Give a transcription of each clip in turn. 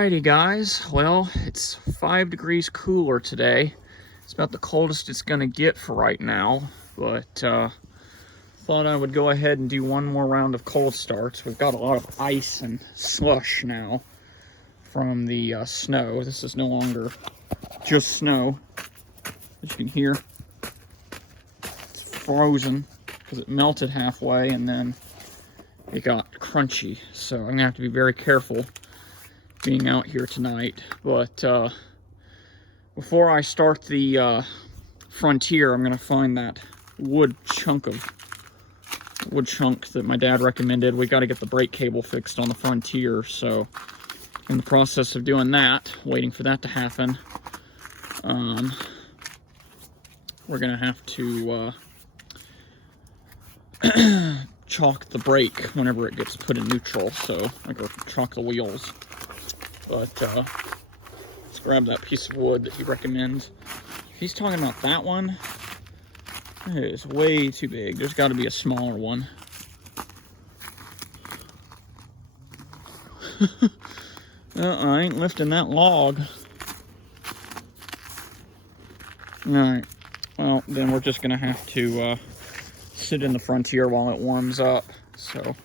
Alrighty guys, well, it's 5 degrees cooler today. It's about the coldest it's gonna get for right now, but thought I would go ahead and do one more round of cold starts. We've got a lot of ice and slush now from the snow. This is no longer just snow, as you can hear. It's frozen because it melted halfway and then it got crunchy, so I'm gonna have to be very careful being out here tonight. But before I start the frontier, I'm gonna find that wood chunk that my dad recommended. We got to get the brake cable fixed on the frontier, so in the process of doing that, waiting for that to happen, we're gonna have to chalk the brake whenever it gets put in neutral, so I go chalk the wheels. But let's grab that piece of wood that he recommends. He's talking about that one. It is way too big. There's got to be a smaller one. I ain't lifting that log. Alright, well then we're just gonna have to sit in the frontier while it warms up. So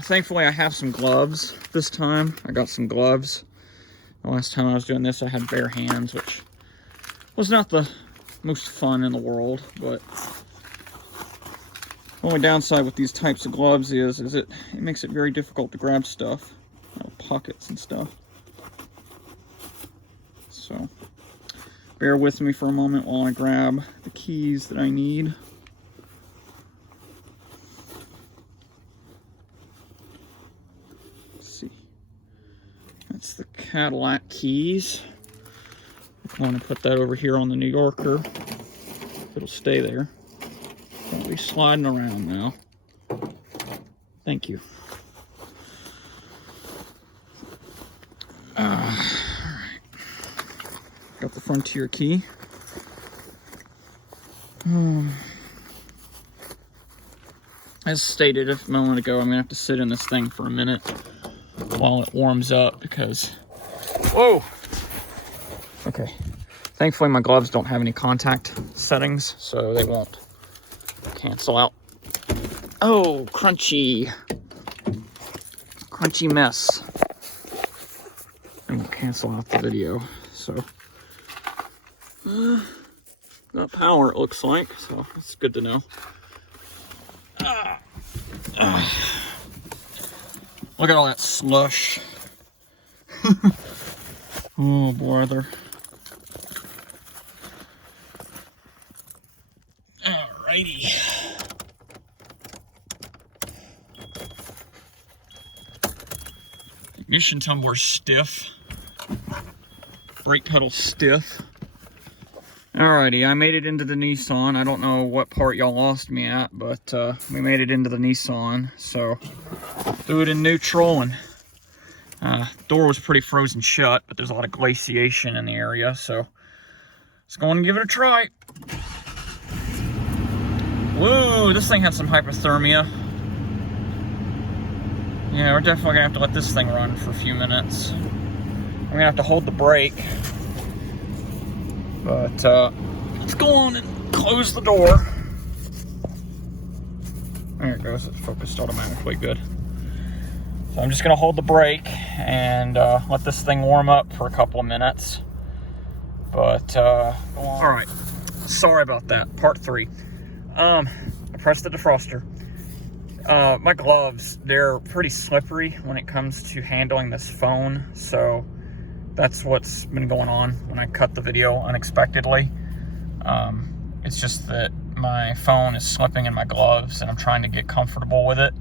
thankfully I have some gloves this time. I got some gloves. The last time I was doing this I had bare hands, which was not the most fun in the world, but the only downside with these types of gloves is it makes it very difficult to grab stuff, pockets and stuff. So bear with me for a moment while I grab the keys that I need. That's the Cadillac keys. I want to put that over here on the New Yorker. It'll stay there. Don't be sliding around now. Thank you. Alright. Got the Frontier key. As stated a moment ago, I'm going to have to sit in this thing for a minute while it warms up because, whoa, okay, thankfully my gloves don't have any contact settings, so they won't cancel out. Oh, crunchy mess, and will cancel out the video. So got power, it looks like, so it's good to know. Look at all that slush. Oh, brother. Alrighty. Ignition tumbler stiff. Brake pedal stiff. Alrighty, I made it into the Nissan. I don't know what part y'all lost me at, but we made it into the Nissan, so threw it in neutral, and door was pretty frozen shut, but there's a lot of glaciation in the area, so let's go and give it a try. Whoa, this thing had some hypothermia. Yeah, we're definitely gonna have to let this thing run for a few minutes. I'm gonna have to hold the brake, but let's go on and close the door. There it goes, it's focused automatically, good. So I'm just gonna hold the brake and let this thing warm up for a couple of minutes. But all right, sorry about that. Part 3. I pressed the defroster. My gloves, they're pretty slippery when it comes to handling this phone, so that's what's been going on when I cut the video unexpectedly. It's just that my phone is slipping in my gloves and I'm trying to get comfortable with it.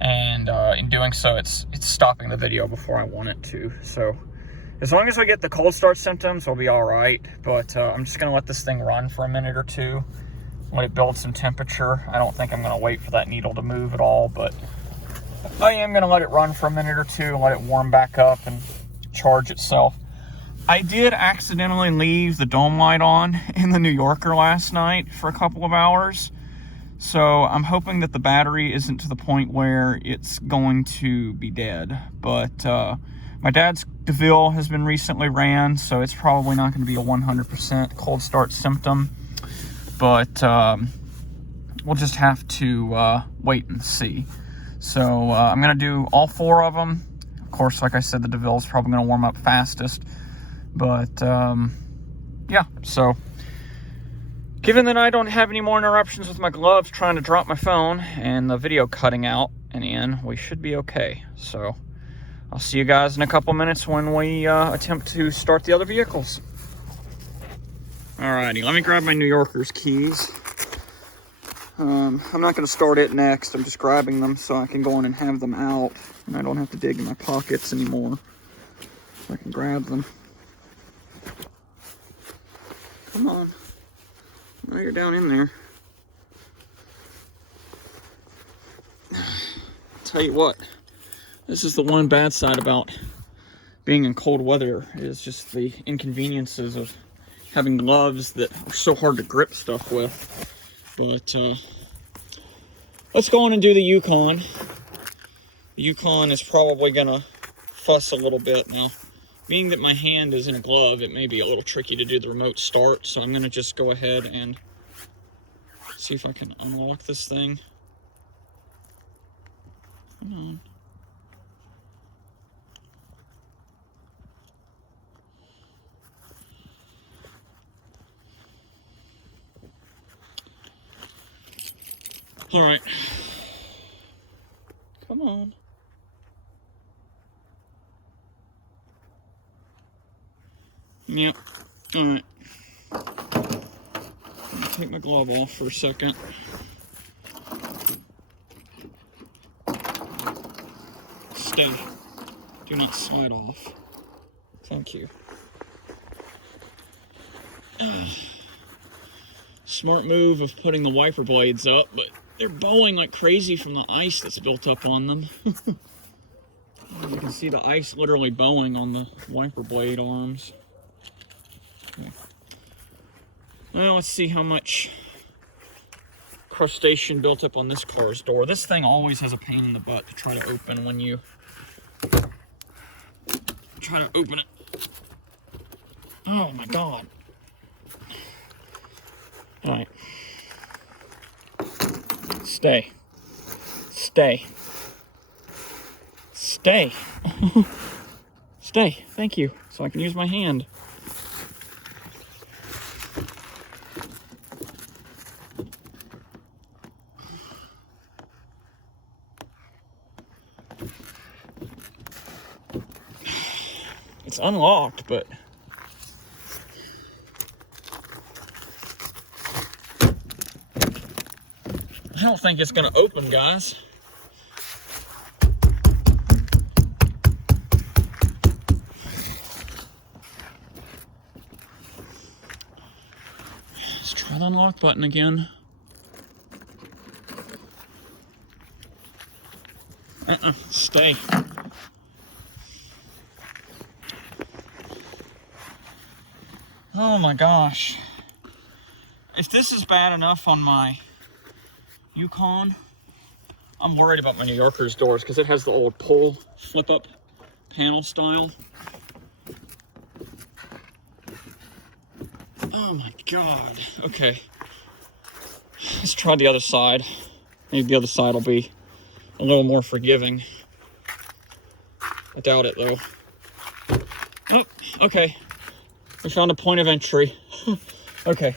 And in doing so, it's stopping the video before I want it to. So as long as we get the cold start symptoms, we'll be all right. But I'm just gonna let this thing run for a minute or two, let it build some temperature. I don't think I'm gonna wait for that needle to move at all, but I am gonna let it run for a minute or two, let it warm back up and charge itself. I did accidentally leave the dome light on in the New Yorker last night for a couple of hours. So I'm hoping that the battery isn't to the point where it's going to be dead. But My dad's DeVille has been recently ran, so it's probably not going to be a 100% cold start symptom. But we'll just have to wait and see. So I'm going to do all 4 of them. Of course, like I said, the DeVille is probably going to warm up fastest. But yeah, so given that I don't have any more interruptions with my gloves trying to drop my phone and the video cutting out and in, we should be okay. So I'll see you guys in a couple minutes when we attempt to start the other vehicles. Alrighty, let me grab my New Yorker's keys. I'm not going to start it next. I'm just grabbing them so I can go in and have them out, and I don't have to dig in my pockets anymore. So I can grab them. Come on. Now you're down in there. Tell you what, this is the one bad side about being in cold weather, is just the inconveniences of having gloves that are so hard to grip stuff with. But let's go on and do the Yukon. The Yukon is probably gonna fuss a little bit now. Being that my hand is in a glove, it may be a little tricky to do the remote start, so I'm gonna just go ahead and see if I can unlock this thing. Come on. All right. Come on. Yep. All right. Take my glove off for a second. Stay. Do not slide off. Thank you. Smart move of putting the wiper blades up, but they're bowing like crazy from the ice that's built up on them. You can see the ice literally bowing on the wiper blade arms. Okay. Well, let's see how much crustacean built up on this car's door. This thing always has a pain in the butt to try to open when you try to open it. Oh my God. All right. Stay. Stay. Stay. Stay. Thank you. So I can use my hand. It's unlocked, but I don't think it's gonna open, guys. Let's try the unlock button again. Stay. Oh my gosh. If this is bad enough on my Yukon, I'm worried about my New Yorker's doors because it has the old pull flip up panel style. Oh my God. Okay. Let's try the other side. Maybe the other side will be a little more forgiving. I doubt it though. Oh, okay. We found a point of entry. Okay.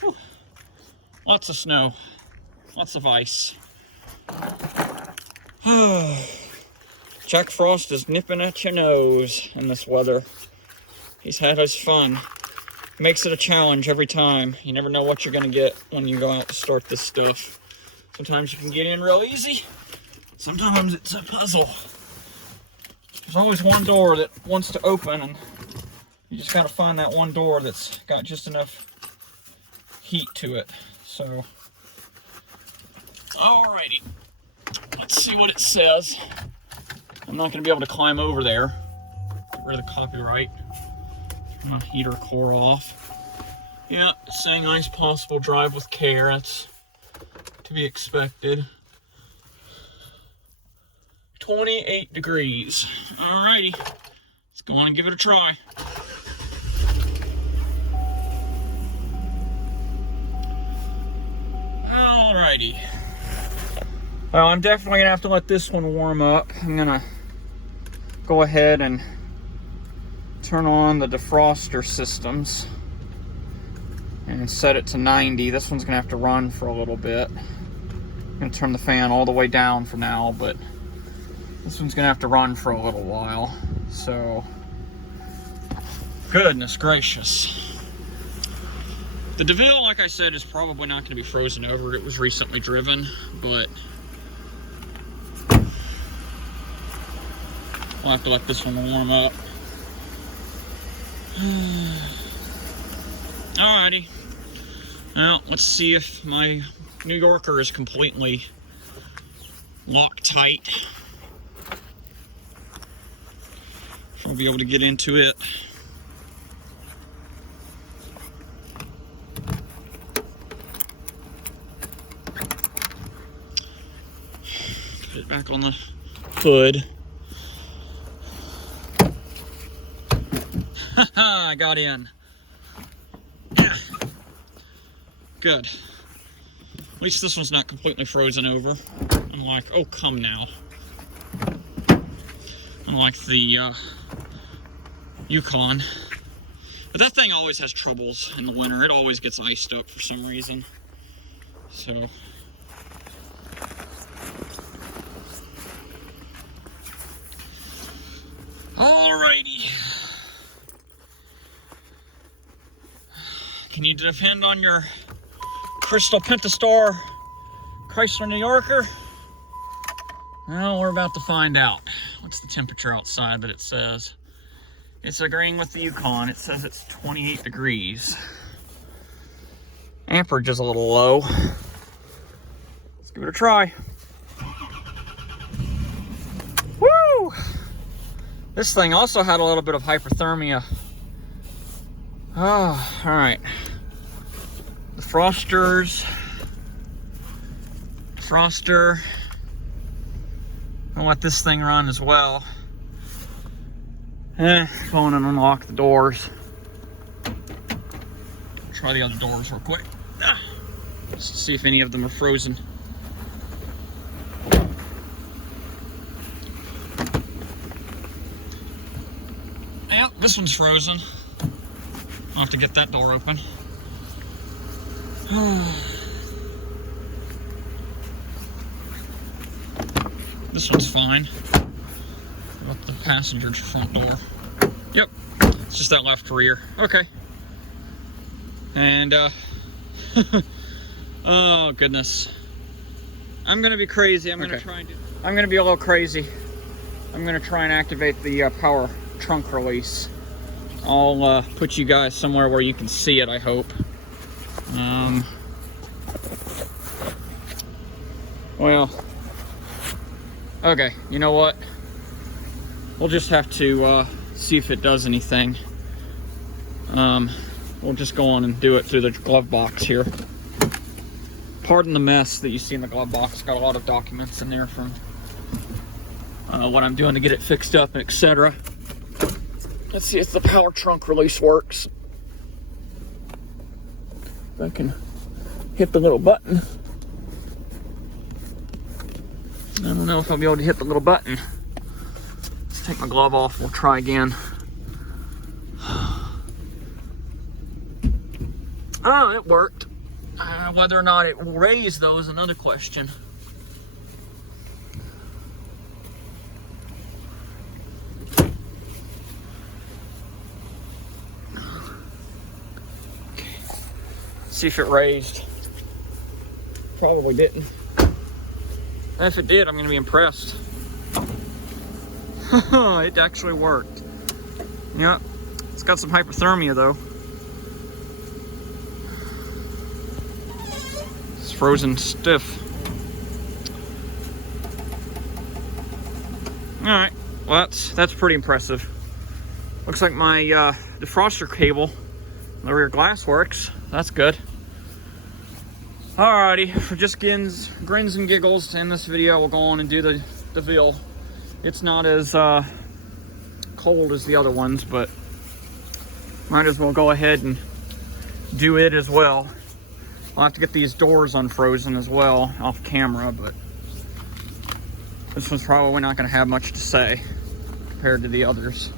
Whew. Lots of snow. Lots of ice. Jack Frost is nipping at your nose in this weather. He's had his fun. Makes it a challenge every time. You never know what you're gonna get when you go out to start this stuff. Sometimes you can get in real easy. Sometimes it's a puzzle. There's always one door that wants to open, and you just gotta find that one door that's got just enough heat to it. So, alrighty. Let's see what it says. I'm not gonna be able to climb over there. Get rid of the copyright. I'm gonna heater core off. Yeah, it's saying ice possible, drive with care. That's to be expected. 28 degrees. Alrighty, let's go on and give it a try. Alrighty. Well, I'm definitely gonna have to let this one warm up. I'm gonna go ahead and turn on the defroster systems and set it to 90. This one's gonna have to run for a little bit. I'm gonna turn the fan all the way down for now, but this one's gonna have to run for a little while. So, goodness gracious. The DeVille, like I said, is probably not gonna be frozen over. It was recently driven, but we'll have to let this one warm up. Alrighty. Well, let's see if my New Yorker is completely locked tight. If I'll be able to get into it. Put it back on the hood. I got in. Yeah. Good. At least this one's not completely frozen over. I'm like, oh, come now. Unlike the Yukon. But that thing always has troubles in the winter. It always gets iced up for some reason. So. Alrighty. Can you depend on your Crystal Pentastar Chrysler New Yorker? Well, we're about to find out. What's the temperature outside that it says? It's agreeing with the Yukon. It says it's 28 degrees. Amperage is a little low. Let's give it a try. Woo! This thing also had a little bit of hyperthermia. Oh, all right. The defroster. I'll let this thing run as well. Go on and unlock the doors. Try the other doors real quick. Just to see if any of them are frozen. Yep, this one's frozen. I'll have to get that door open. This one's fine. What about the passenger front door? Yep, it's just that left rear. Okay. And, oh goodness. I'm gonna be crazy. I'm gonna be a little crazy. I'm gonna try and activate the power trunk release. I'll put you guys somewhere where you can see it, I hope. Well, okay, you know what? We'll just have to see if it does anything. We'll just go on and do it through the glove box here. Pardon the mess that you see in the glove box. Got a lot of documents in there from what I'm doing to get it fixed up, etc. Let's see if the power trunk release works. If I can hit the little button. I don't know if I'll be able to hit the little button. Let's take my glove off. We'll try again. Oh, it worked. Whether or not it will raise, though, is another question. See if it raised. Probably didn't. If it did, I'm gonna be impressed. It actually worked. Yep, it's got some hyperthermia though. It's frozen stiff. All right, well that's pretty impressive. Looks like my defroster cable on the rear glass works. That's good. Alrighty, for just grins and giggles to end this video, we'll go on and do the DeVille It's not as cold as the other ones, but might as well go ahead and do it as well. I'll have to get these doors unfrozen as well off camera, but this one's probably not going to have much to say compared to the others.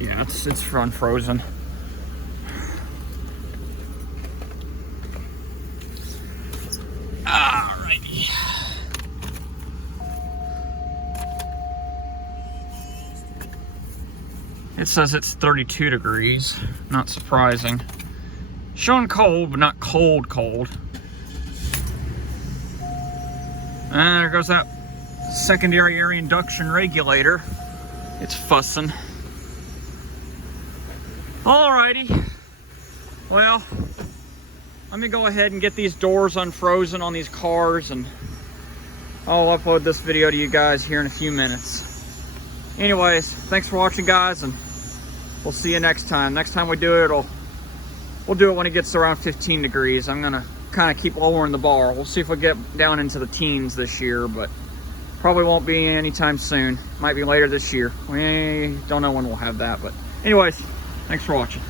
Yeah, it's unfrozen. Alrighty. It says it's 32 degrees. Not surprising. Showing cold, but not cold cold. And there goes that secondary air induction regulator. It's fussing. Alrighty. Well, let me go ahead and get these doors unfrozen on these cars, and I'll upload this video to you guys here in a few minutes. Anyways, thanks for watching, guys, and we'll see you next time. Next time we do it, we'll do it when it gets around 15 degrees. I'm gonna kind of keep lowering the bar. We'll see if we get down into the teens this year, but probably won't be anytime soon. Might be later this year. We don't know when we'll have that, but anyways, thanks for watching.